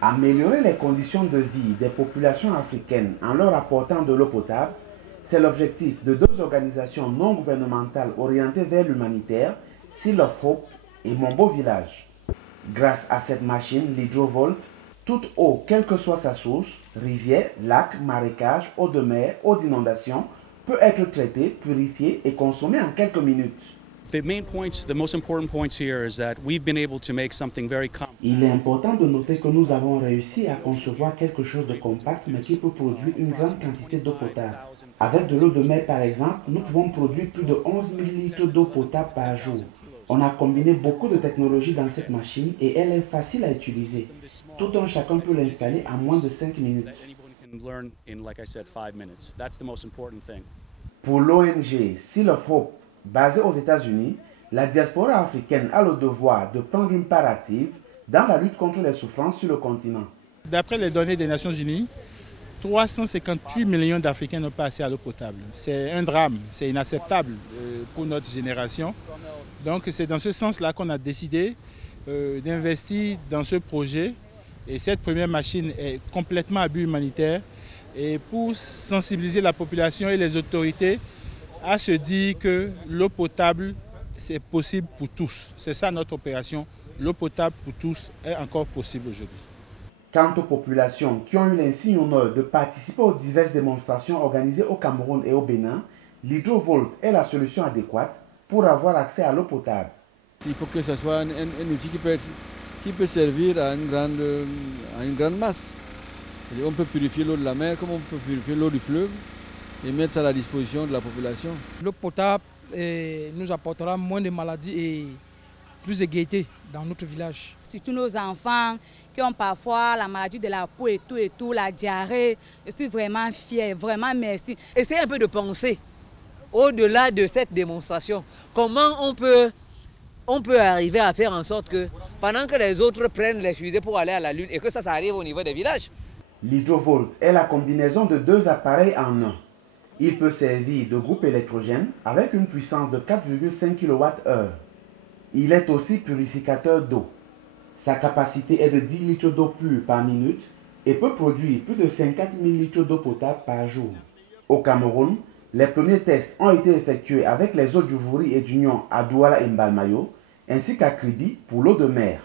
Améliorer les conditions de vie des populations africaines en leur apportant de l'eau potable, c'est l'objectif de deux organisations non gouvernementales orientées vers l'humanitaire, Seal of Hope et Mon Beau Village. Grâce à cette machine, l'Hydrovolt, toute eau, quelle que soit sa source, rivière, lac, marécage, eau de mer, eau d'inondation, peut être traitée, purifiée et consommée en quelques minutes. The most important points here is that we've been able to make something very complex. Il est important de noter que nous avons réussi à concevoir quelque chose de compact mais qui peut produire une grande quantité d'eau potable. Avec de l'eau de mer par exemple, nous pouvons produire plus de 11 000 litres d'eau potable par jour. On a combiné beaucoup de technologies dans cette machine et elle est facile à utiliser. Tout un chacun peut l'installer en moins de 5 minutes. Pour l'ONG Seal of Hope, basée aux États-Unis, la diaspora africaine a le devoir de prendre une part active dans la lutte contre les souffrances sur le continent. D'après les données des Nations Unies, 358 millions d'Africains n'ont pas accès à l'eau potable. C'est un drame, c'est inacceptable pour notre génération. Donc c'est dans ce sens-là qu'on a décidé d'investir dans ce projet. Et cette première machine est complètement à but humanitaire. Et pour sensibiliser la population et les autorités à se dire que l'eau potable, c'est possible pour tous. C'est ça notre opération. L'eau potable pour tous est encore possible aujourd'hui. Quant aux populations qui ont eu l'insigne honneur de participer aux diverses démonstrations organisées au Cameroun et au Bénin, l'Hydrovolt est la solution adéquate pour avoir accès à l'eau potable. Il faut que ce soit un outil qui peut servir à une grande masse. On peut purifier l'eau de la mer comme on peut purifier l'eau du fleuve et mettre ça à la disposition de la population. L'eau potable nous apportera moins de maladies et plus de gaieté dans notre village. Surtout nos enfants qui ont parfois la maladie de la peau et tout, la diarrhée. Je suis vraiment fière, vraiment merci. Essayez un peu de penser au-delà de cette démonstration. Comment on peut arriver à faire en sorte que pendant que les autres prennent les fusées pour aller à la Lune et que ça arrive au niveau des villages. L'Hydrovolt est la combinaison de deux appareils en un. Il peut servir de groupe électrogène avec une puissance de 4,5 kWh. Il est aussi purificateur d'eau. Sa capacité est de 10 litres d'eau pure par minute et peut produire plus de 50 000 litres d'eau potable par jour. Au Cameroun, les premiers tests ont été effectués avec les eaux du Vouri et du Nyon à Douala et Mbalmayo, ainsi qu'à Kribi pour l'eau de mer.